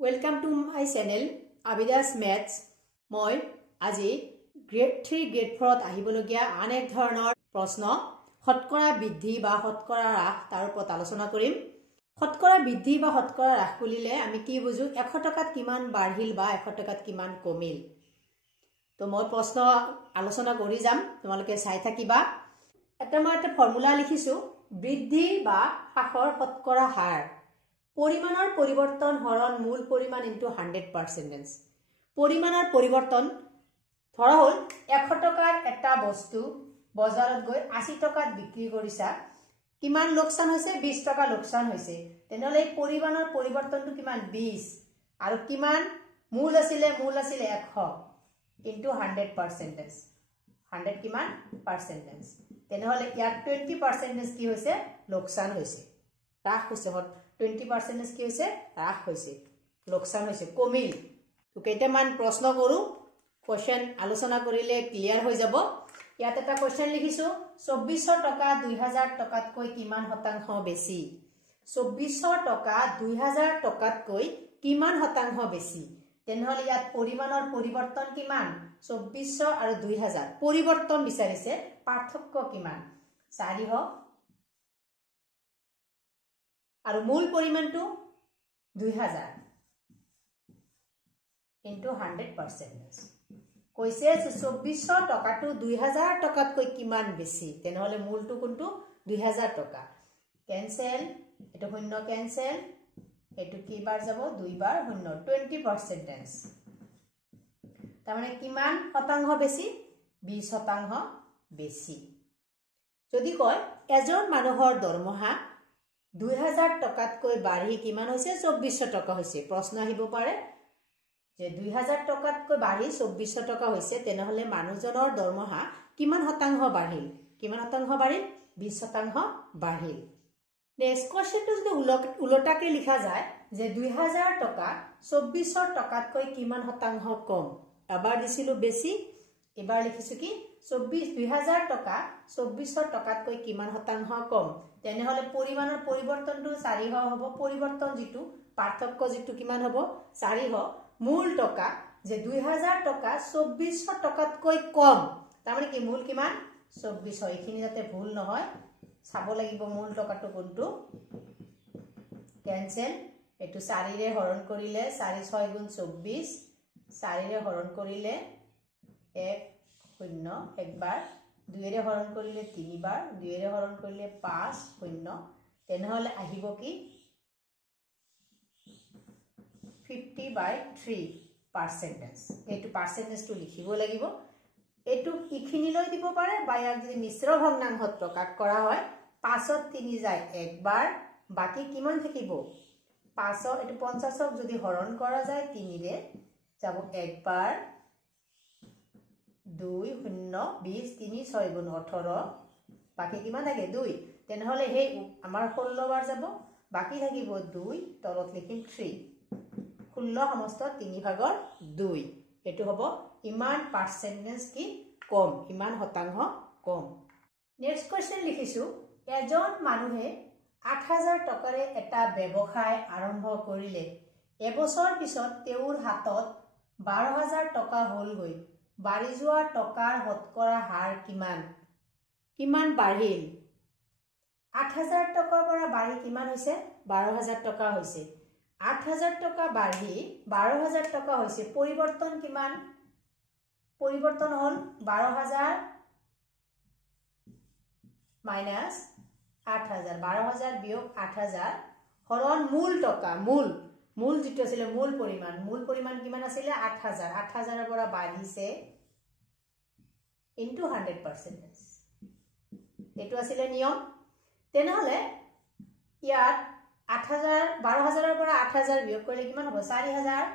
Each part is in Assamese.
Welcome to my channel Abidas Maths. মই আজি গ্ৰেড 3 গ্ৰেড 4 ত আহিবলগীয়া আন এক ধৰণৰ প্ৰশ্ন শতকৰা বৃদ্ধি বা শতকৰা হ্ৰাস তাৰ ওপৰত আলোচনা কৰিম। শতকৰা বৃদ্ধি বা শতকৰা হ্ৰাস বুলিলে আমি কি বুজো 100 টকাত কিমান বাঢ়িল বা 100 টকাত কিমান কমিল। তো মই প্ৰশ্ন আলোচনা কৰি যাম, তোমালোকে চাই থাকিবা। এটা মই এটা ফৰ্মুলা লিখিছো, বৃদ্ধি বা হ্ৰাসৰ শতকৰা হাৰ পৰিমাণৰ পৰিৱৰ্তন হৰণ মূল পৰিমাণ ইনটু 100%। পৰিমাণৰ পৰিৱৰ্তন ধৰা হ'ল 100 টকাৰ এটা বস্তু বজাৰত গৈ 80 টকাত বিক্ৰী কৰিছা, কিমান লোকসান হৈছে 20 টকা লোকসান হৈছে, তেনেহলে এই পৰিমাণৰ পৰিৱৰ্তনটো কিমান 20 আৰু কিমান মূল আছিল 100 ইনটু 100%। 100 কিমান পাৰ্চেন্টেজ, তেনেহলে ইয়াত 20% কি হৈছে লোকসান হৈছে, হ্ৰাস হৈছে। 20% কি হৈছে হ্ৰাস হৈছে, লোকসান হৈছে, কমিল। তো কেইটামান প্ৰশ্ন কৰো, কোৱেশ্চন আলোচনা কৰিলে ক্লিয়াৰ হৈ যাব। ইয়াত এটা কোৱেশ্চন লিখিছো, 2400 টকা 2000 টকাতকৈ কিমান শতাংশ বেছি। 2400 টকা 2000 টকাতকৈ কিমান শতাংশ বেছি, তেনেহলে ইয়াত পৰিমাণৰ পৰিৱৰ্তন কিমান 2400 আৰু 2000, পৰিৱৰ্তন বিচাৰিছে, পাৰ্থক্য কিমান 400 আৰু মূল পৰিমাণটো 2000 ইনটু 100%। কৈছে 2400 টকাটো 2000 টকাতকৈ কিমান বেছি, তেনেহলে মূলটো কোনটো 2000 টকা। কেনসেল, এটো শূন্য কেনসেল, এটো কি বাৰ যাব 2 বাৰ শূন্য, 20%। তাৰমানে কিমান শতাংশ বেছি 20 শতাংশ বেছি। যদি কয় এজন মানুহৰ দৰমহা 2000 টকাতকৈ বাঢ়ি কিমান হৈছে 2400 টকা হৈছে, প্ৰশ্ন আহিব পাৰে যে 2000 টকাতকৈ বাঢ়ি 2400 টকা হৈছে, তেনেহলে মানুহজনৰ দৰমহা কিমান শতাংশ বাঢ়িল, কিমান শতাংশ বাঢ়িল 20 শতাংশ বাঢ়িল। নেক্সট কোৱেশ্চনটো যদি উলটাকে লিখা যায় যে 2000 টকা 2400 টকাতকৈ কিমান শতাংশ কম, এবাৰ দিছিলো বেছি, এবাৰ লিখিছো কি 2000 টকা 2400 টকাতকৈ কিমান শতাংশ কম, তেনেহলে পৰিমাণৰ পৰিৱৰ্তনটো 400 হ'ব, পৰিৱৰ্তন যিটো পাৰ্থক্য যিটো কিমান হ'ব 400, মূল টকা যে 2000 টকা 2400 টকাতকৈ কম, তাৰমানে কি মূল কিমান 2400, এইখিনি যাতে ভুল নহয় চাব লাগিব মূল টকাটো কোনটো। কেনসেল, এটো 4 ৰে হৰণ কৰিলে 4 6 গুণ 24, 4 ৰে হৰণ কৰিলে 1 0 একবাৰ, 2 ৰে হৰণ কৰিলে 3 বাৰ, 2 ৰে হৰণ কৰিলে 5 0, তেনেহলে আহিব কি 50/3%। এইটো পাৰ্চেন্টেজটো লিখিব লাগিব। এইটো ইখিনিলৈ দিব পাৰে বা ইয়াক যদি মিশ্ৰ ভগ্নাংশত প্ৰকাশ কৰা হয় 5ত 3 যায় একবাৰ, বাকি কিমান থাকিব 5, এটো 50ক যদি হৰণ কৰা যায় 3 ৰে যাব একবাৰ, 2 0 20, 3 6 গুণ 18, বাকি কিমান থাকে 2, তেনেহলে হে আমাৰ 16 বাৰ যাব, বাকি থাকিব 2, তলত লিখিম 3, 16 সমস্ত 3/2, এটো হ'ব ইমান পাৰ্চেন্টেজ কি কম, ইমান শতাংশ কম। নেক্সট কোৱেশ্চন লিখিছো, এজন মানুহে 8000 টকাৰে এটা ব্যৱসায় আৰম্ভ কৰিলে, এবছৰ পিছত তেওঁৰ হাতত 12000 টকা হ'লগৈ, বাঢ়ি যোৱা টকাৰ শতকৰা হাৰ কিমান, কিমান বাঢ়িল 8000 টকাৰ পৰা বাঢ়ি কিমান হৈছে 12000 টকা হৈছে, 8000 টকা বাঢ়ি 12000 টকা হৈছে, পৰিৱৰ্তন কিমান, পৰিৱৰ্তন হ'ল 12000 মাইনাস 8000, 12000 বিয়োগ 8000 হৰণ মূল টকা, মূল যিটো আছিল মূল পৰিমাণ কিমান আছিল 8000, 8000 ৰ পৰা বাঢ়িছে ইনটু 100%, এটো আছিল নিয়ম। তেনেহলে ইয়াত 8000 12000 ৰ পৰা 8000 বিয়োগ কৰিলে কিমান হ'ব 4000,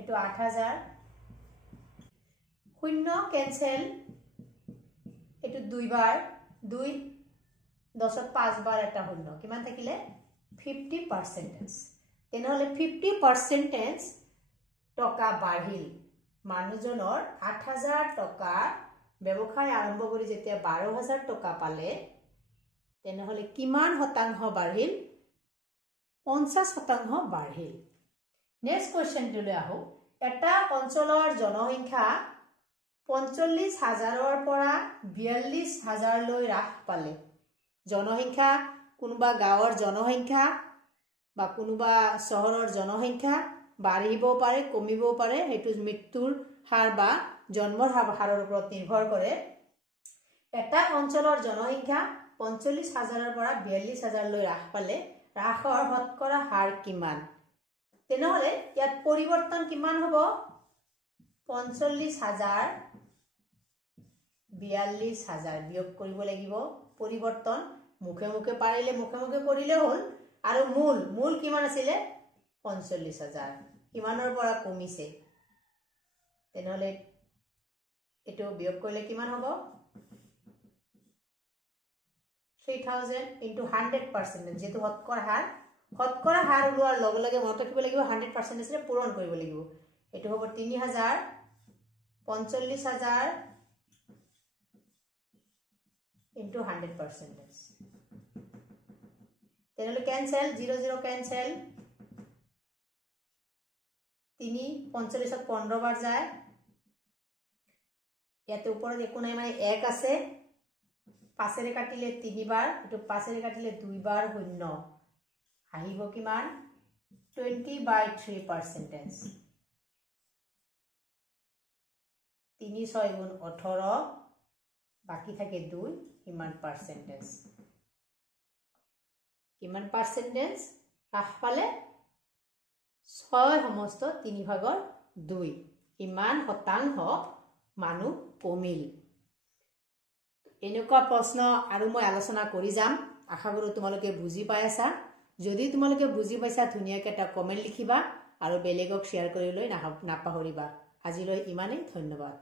এটো 8000, শূন্য কেনসেল, এটো 2 বাৰ, 2 10ত 5 বাৰ এটা শূন্য, কিমান থাকিলে 50%। তেনেহলে 50% টকা বাঢ়িল, মানুহজনৰ 8000 টকা ব্যৱসায় আৰম্ভ কৰি যেতিয়া 12000 টকা পালে, তেনেহলে কিমান শতাংশ বাঢ়িল 50% বাঢ়িল নেক্সট কোৱেশ্চনটোলৈ আহো এটা অঞ্চলৰ জনসংখ্যা 45,000ৰ পৰা 42,000লৈ হ্ৰাস পালে জনসংখ্যা কোনোবা গাঁৱৰ জনসংখ্যা বা কোনোবা চহৰৰ জনসংখ্যা বাঢ়িব পাৰে কমিব পাৰে হেতু মৃত্যুৰ হাৰ বা জন্মৰ হাৰৰ ওপৰত নিৰ্ভৰ কৰে এটা অঞ্চলৰ জনসংখ্যা 45,000ৰ পৰা 42,000লৈ হ্ৰাস পালে হ্ৰাসৰ শতকৰা হাৰ কিমান তেনেহলে ইয়াত পৰিৱৰ্তন কিমান হ'ব 45,000 42,000 বিয়োগ কৰিব লাগিব পৰিৱৰ্তন মুখে মুখে পাৰিলে মুখে মুখে কৰিলে হ'ল আৰু মূল কিমান আছিল 45,000 কিমানৰ পৰা কমিছে তেনেহলে এটো বিয়োগ কৰিলে কিমান হ'ব 3,000 into 100% যেটো শতকৰা হাৰ ওলোৱাৰ লগে লগে মনত ৰাখিব লাগিব 100% ৰে পূৰণ কৰিব লাগিব এটো হ'ব 3,000 45,000 into 100% তেনেহলে ক্যান্সেল 0 ক্যান্সেল 3 45 15 বাৰ যায় ইয়াতে ওপৰত একো নাই মানে 1 আছে 5 ৰে কাটিলে 3 বাৰ এটো 5 ৰে কাটিলে 2 বাৰ শূন্য আহিব কিমান 20/3% 3 6 গুণ 18 বাকি থাকে 2 কিমান পার্সেন্টেজ হ্ৰাস পালে 6 সমস্ত 3/2 কিমান শতাংশ মানুহ কমিল এনেকুৱা প্ৰশ্ন আৰু মই আলোচনা কৰি যাম আশা কৰো তোমালোকে বুজি পাইছা যদি তোমালোকে বুজি পাইছা ধুনিয়াকৈ এটা কমেন্ট লিখিবা আৰু বেলেগক শেয়াৰ কৰিবলৈ নাপাহৰিবা আজিলৈ ইমানেই ধন্যবাদ